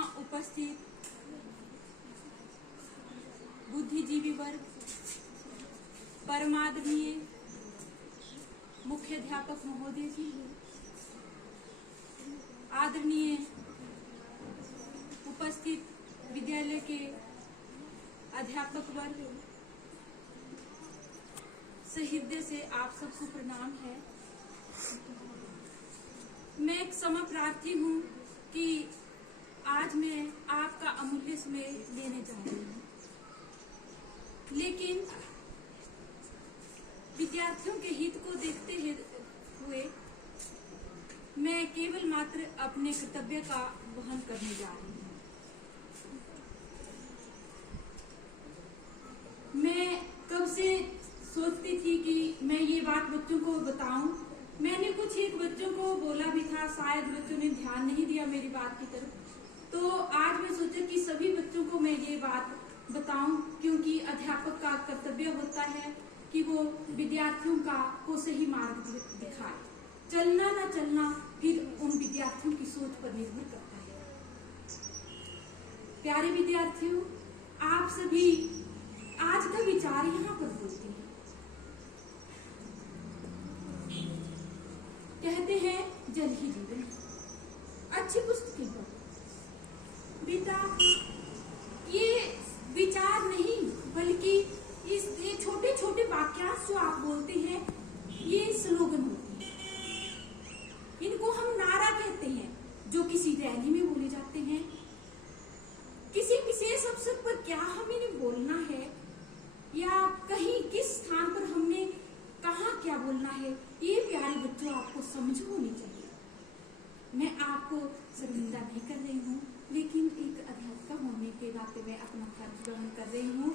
यहाँ उपस्थित बुद्धिजीवी वर्ग, परमादरणीय मुख्याध्यापक महोदय जी, आदरणीय उपस्थित विद्यालय के अध्यापक वर्ग, सहृदय से आप सबको प्रणाम है। मैं एक क्षमा प्रार्थी हूँ कि आज मैं आपका अमूल्य समय लेने जा रही हूँ, लेकिन विद्यार्थियों के हित को देखते हुए मैं केवल मात्र अपने कर्तव्य का वहन करने जा रही हूँ। मैं कब से सोचती थी कि मैं ये बात बच्चों को बताऊं। मैंने कुछ एक बच्चों को बोला भी था, शायद बच्चों ने ध्यान नहीं दिया मेरी बात की तरफ। तो आज मैं सोचा कि सभी बच्चों को मैं ये बात बताऊं, क्योंकि अध्यापक का कर्तव्य होता है कि वो विद्यार्थियों को सही मार्ग दिखाए। चलना ना चलना फिर उन विद्यार्थियों की सोच पर निर्भर करता है। प्यारे विद्यार्थियों, आप सभी आज का विचार यहाँ पर बोलते हैं। कहते हैं जल ही जीवन। अच्छी पुस्तकें पढ़ो बेटा। ये विचार नहीं बल्कि ये छोटे छोटे वाक्यांश जो आप बोलते हैं ये स्लोगन होते हैं। इनको हम नारा कहते हैं, जो किसी रैली में बोले जाते हैं। किसी विशेष अवसर पर क्या हमें बोलना है या कहीं किस स्थान पर हमने कहाँ क्या बोलना है, ये प्यारे बच्चों आपको समझ होनी चाहिए। मैं आपको शर्मिंदा नहीं कर रही हूँ, लेकिन एक अध्यापिका होने के नाते मैं अपना फर्ज ग्रहण कर रही हूँ,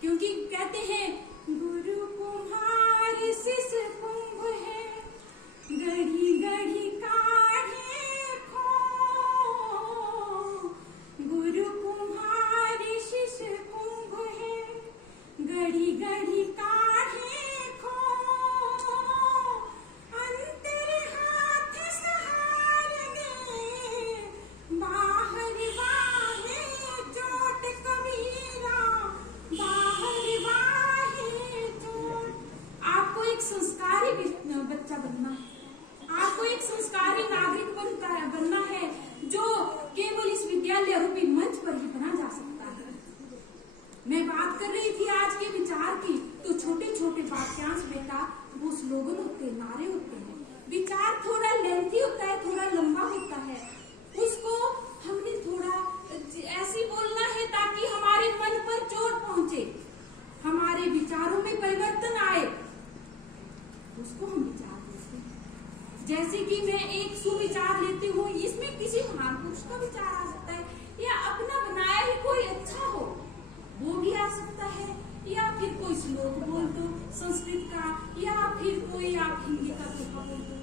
क्योंकि कहते हैं गुरु कुम्हार शिष्य कुंभ है, गढ़ी गढ़ी काढ़े खो। गुरु कुम्हार शिष्य कुंभ है, गढ़ी गढ़ी काढ़े खो। अंतर हाथ सहार गे, बाहर बाहे चोट कबीरा, बाहर बाहे चोट। आपको एक संस्कारी बच्चा बनना है, आपको एक संस्कारी नागरिक बनना है, जो केवल इस विद्यालय रूपी मंच पर ही बना जा सकता है। मैं बात कर रही थी आज के विचार की, तो छोटे छोटे वाक्यांश बेटा वो स्लोगन होते हैं, नारे होते हैं। विचार थोड़ा लेंथी होता है, थोड़ा लंबा होता है, उसको हमने थोड़ा ऐसी बोलना है ताकि हमारे मन पर चोट पहुंचे, हमारे विचारों में परिवर्तन आए, उसको हम विचार देते हैं। जैसे कि मैं एक सुविचार लेती हूँ, इसमें किसी महान पुरुष का विचार आ सकता है, या अपना बनाया ही कोई अच्छा हो वो भी आ सकता है, या फिर कोई श्लोक बोल दो संस्कृत का, या फिर कोई आप हिंदी का तुक्का बोल दो।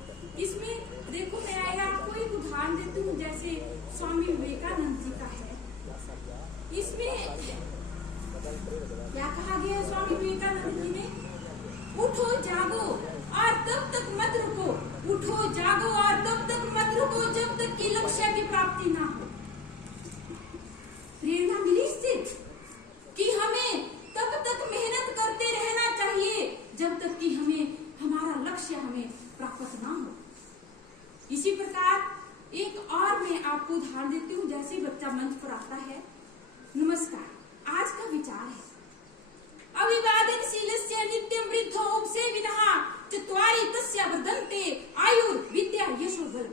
इसमें देखो मैं आपको एक उदाहरण देती हूँ, जैसे स्वामी विवेकानंद जी का है। इसमें क्या कहा गया है स्वामी विवेकानंद जी ने? उठो जागो और तब तक मत रुको, उठो जागो और तब तक मत रुको जब तक कि लक्ष्य की प्राप्ति ना हो। प्रेरणा मिली इससे कि हमें तब तक मेहनत करते रहना चाहिए जब तक कि हमारा लक्ष्य हमें प्राप्त ना हो। इसी प्रकार एक और मैं आपको उदाहरण देती हूँ। जैसे बच्चा मंच पर आता है, नमस्कार, आज का विचार है अभिवादनशीलस्य नित्यं वृद्धो उपसेविनः चत्वारि तस्य वर्धन्ते आयुर्विद्या यशो बल।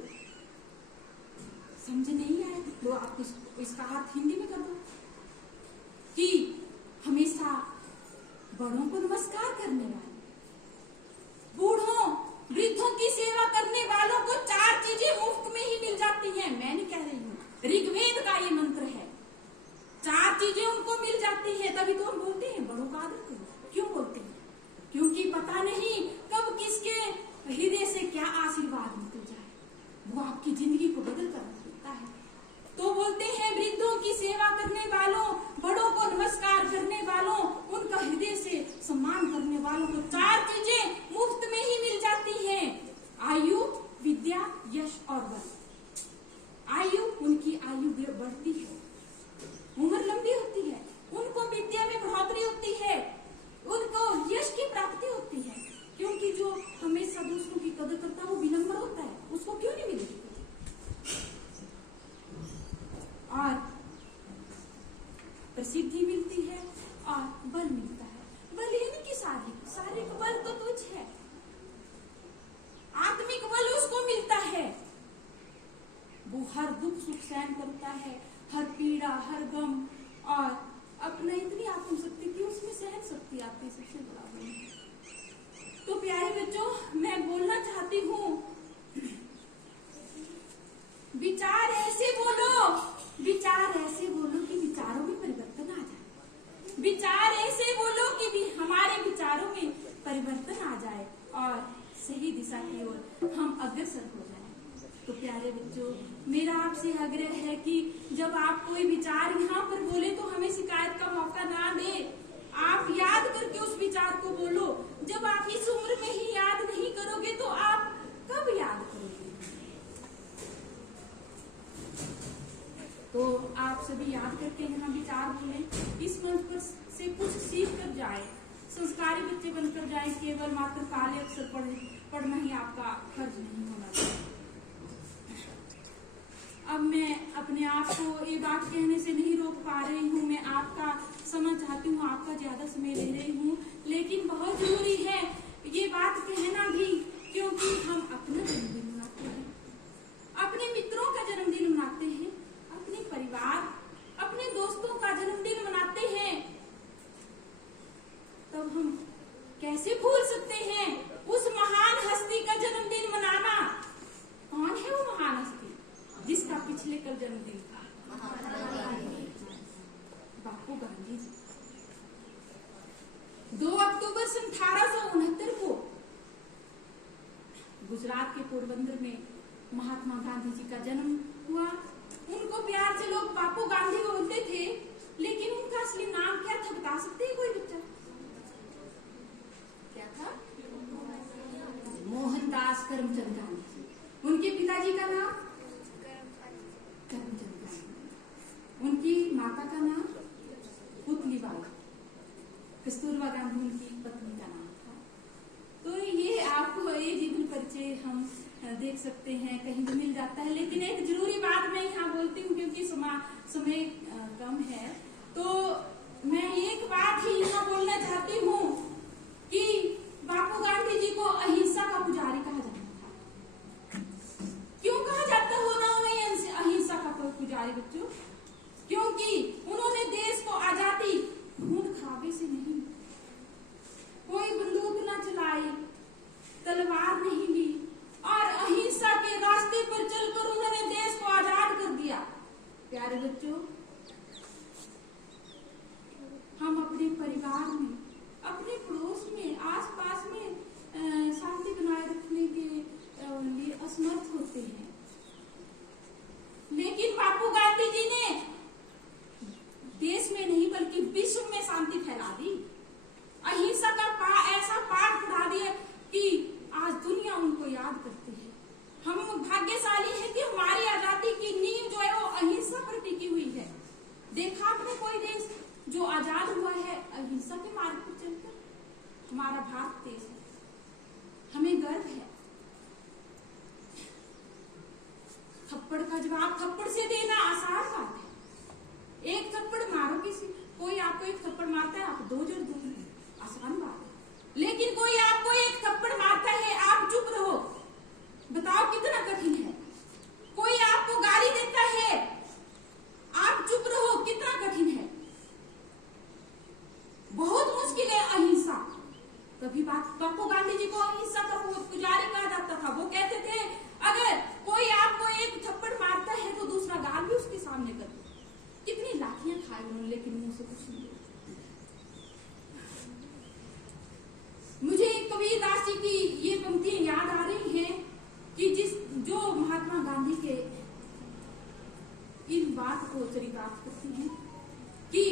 समझ नहीं आया तो आप इसका अर्थ हिंदी में कर दो कि हमेशा बड़ों को नमस्कार करने वाले, बूढ़ों वृद्धों की सेवा करने वालों को 4 चीजें मुफ्त में ही मिल जाती हैं। मैं नहीं कह रही हूँ, ऋग्वेद का ये मंत्र है। 4 चीजें उनको मिल जाती है, तभी तो हम बोलते हैं बड़ों का आदर करो। क्यों बोलते हैं? क्योंकि पता नहीं कब किसके हृदय से क्या आशीर्वाद निकल जाए, वो आपकी जिंदगी को बदल कर देता है। तो बोलते हैं वृद्धों की सेवा करने वालों, बड़ों को नमस्कार करने वालों, उनका हृदय से सम्मान करने वालों को वो हर दुख सुख सहन करता है, हर पीड़ा, हर गम, और अपना इतनी आत्मशक्ति की उसमें सहन शक्ति आती है, सबसे बड़ा गुण है। तो प्यारे बच्चों, मैं बोलना चाहती हूँ, विचार ऐसे बोलो कि विचारों में परिवर्तन आ जाए। विचार ऐसे बोलो कि भी हमारे विचारों में परिवर्तन आ जाए और सही दिशा की ओर हम अग्रसर हो जाएं। तो प्यारे बच्चों, मेरा आपसे आग्रह है कि जब आप कोई विचार यहाँ पर बोले तो हमें शिकायत का मौका ना दे। आप याद करके उस विचार को बोलो। जब आप इस उम्र में ही याद नहीं करोगे तो आप कब याद करोगे? तो आप सभी याद करके यहाँ विचार बोलें, इस मंच पर से कुछ सीख कर जाए, संस्कारी बच्चे बनकर जाए। केवल मात्र काले अक्षर पढ़ना ही आपका फर्ज नहीं होना चाहिए। अब मैं अपने आप को ये बात कहने से नहीं रोक पा रही हूँ। मैं आपका समय चाहती हूँ, आपका ज्यादा समय ले रही हूँ, लेकिन बहुत जरूरी है ये बात कहना भी, क्योंकि हम अपना जन्मदिन मनाते हैं, अपने मित्रों का जन्मदिन मनाते हैं, अपने परिवार, अपने दोस्तों का जन्मदिन मनाते हैं। तब हम कैसे भूल सकते हैं उस महान हस्ती का जन्मदिन मनाना? कौन है वो महान हस्ती जिसका पिछले कल जन्मदिन था? बापू गांधी जी। 2 अक्टूबर सन 1869 को गुजरात के पोरबंदर में महात्मा गांधी जी का जन्म हुआ। उनको प्यार से लोग बापू गांधी बोलते थे, लेकिन उनका असली नाम क्या था बता सकते हैं कोई बच्चा? क्या था? मोहनदास करमचंद गांधी। उनके पिताजी का नाम करमचंद गांधी, उनकी माता का नाम पुतलीबाई, कस्तूरबा गांधी उनकी पत्नी का नाम था। तो ये आपको ये जीवन परिचय हम देख सकते हैं, कहीं भी मिल जाता है। लेकिन एक जरूरी बात मैं यहाँ बोलती हूँ, क्योंकि समय कम है, तो मैं एक बात ही यहाँ बोलना चाहती हूँ कि बापू गांधी जी को अहिंसा का पुजारी कहा जाता था। क्यों कहा जाता होगा उन्हें अहिंसा का पुजारी बच्चों? क्योंकि उन्होंने देश को आजादी खून खराबे से नहीं, कोई बंदूक न चलाई, तलवार नहीं ली, और अहिंसा के रास्ते पर चलकर उन्होंने देश को आजाद कर दिया। प्यारे बच्चों, हम अपने परिवार में, अपने पड़ोस में, आसपास में शांति बनाए रखने के लिए असमर्थ होते हैं, लेकिन बापू गांधी जी ने देश में नहीं बल्कि विश्व में शांति फैला दी। अहिंसा का ऐसा पाठ पढ़ा दिया कि आज दुनिया उनको याद करती है। हम भाग्यशाली हैं कि हमारी आजादी की नींव जो है वो अहिंसा पर टिकी हुई है। देखा आपने कोई देश जो आजाद हुआ है अहिंसा के मार्ग पर चलकर? हमारा भारत देश है, हमें गर्व है। थप्पड़ का जवाब थप्पड़ से देना आसान बात है। एक थप्पड़ मारो किसी, कोई आपको एक थप्पड़ मारता है, आप 2 जोड़ दोगे, आसान बात है। लेकिन कोई आपको एक थप्पड़ मारता है, आप चुप रहो, बताओ कितना कठिन है। कोई आपको गाली देता है, आप चुप रहो, कितना कठिन है। बहुत मुश्किल है अहिंसा। कभी बापू गांधी जी को अहिंसा का पुजारी कहा जाता था। वो कहते थे अगर कोई आपको एक थप्पड़ मारता है तो दूसरा गाल भी उसके सामने कर दो। कितनी लाठियां खाई उन्होंने, लेकिन मुंह से कुछ नहीं। मुझे कबीर दास जी की ये पंक्तियां याद आ रही हैं कि जो महात्मा गांधी के इन बात को चरितार्थ करती हैं कि